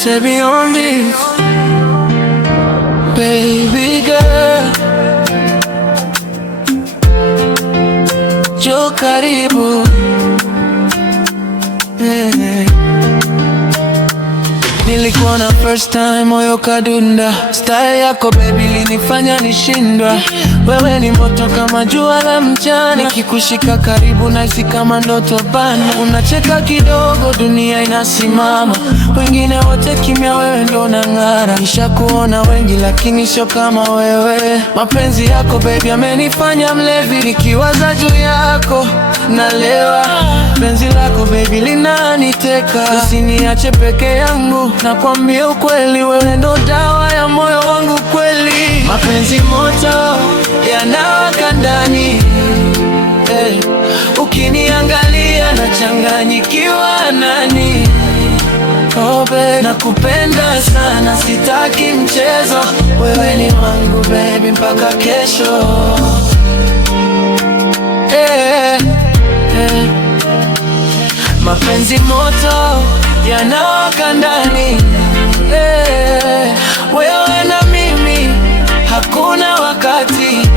Sebi on this, baby girl, njoo karibu, Nilikuona first time moyo kadunda, style yako baby linifanya nishindwa. Wewe ni moto kama jua la mchana, nikikushika karibu nahisi kama ndoto bana. Unacheka kidogo dunia inasimama, wengine wote kimya, wewe ndo unang'ara. Nishakuona wengi lakini sio kama wewe. Mapenzi yako baby yamenifanya mlevi, nikiwaza juu yako nalewa. Penzi lako baby linaniteka, usiniache peke yangu, nakwambia ukweli, wewe ndo dawa ya moyo wangu kweli. Mapenzi moto yanawaka ndani, ukiniangalia nachanganyikiwa nani. Oh baby, nakupenda sana, sitaki mchezo, wewe ni wangu baby mpaka kesho. Mapenzi moto yanawaka ndani, wewe na mimi hakuna wakati.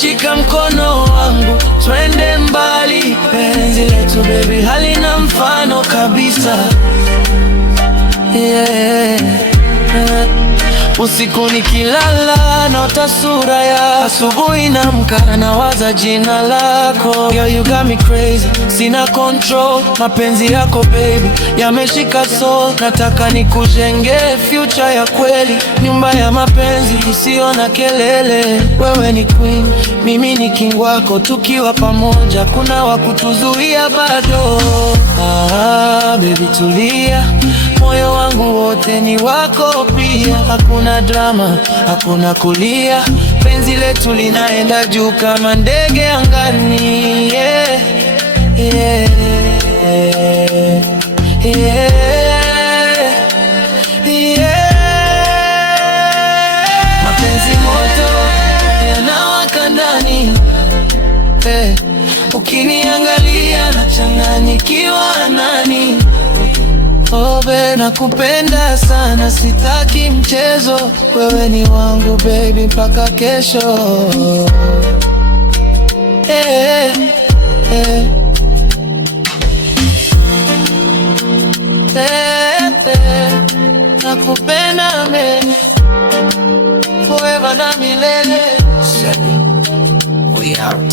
Shika mkono wangu twende mbali, penzi letu baby halina mfano kabisa. Usiku nikilala naota sura ya, asubuhi naamka nawaza jina lako. Girl you got me crazy, sina control. Mapenzi yako baby yameshika soul, nataka nikujenge future ya kweli, nyumba ya mapenzi isiyo na kelele. Wewe ni queen, mimi ni king wako, tukiwa pamoja kuna wakutuzuia bado. Baby tulia, moyo wangu wote ni wako pia. Hakuna drama, hakuna kulia, penzi letu linaenda juu kama ndege angani. Mapenzi moto yanawaka ndani, ukiniangalia nachanganyikiwa nani. Oh baby, nakupenda sana, sitaki mchezo, wewe ni wangu baby mpaka kesho. Nakupenda baby forever na milele. Sebi, we out.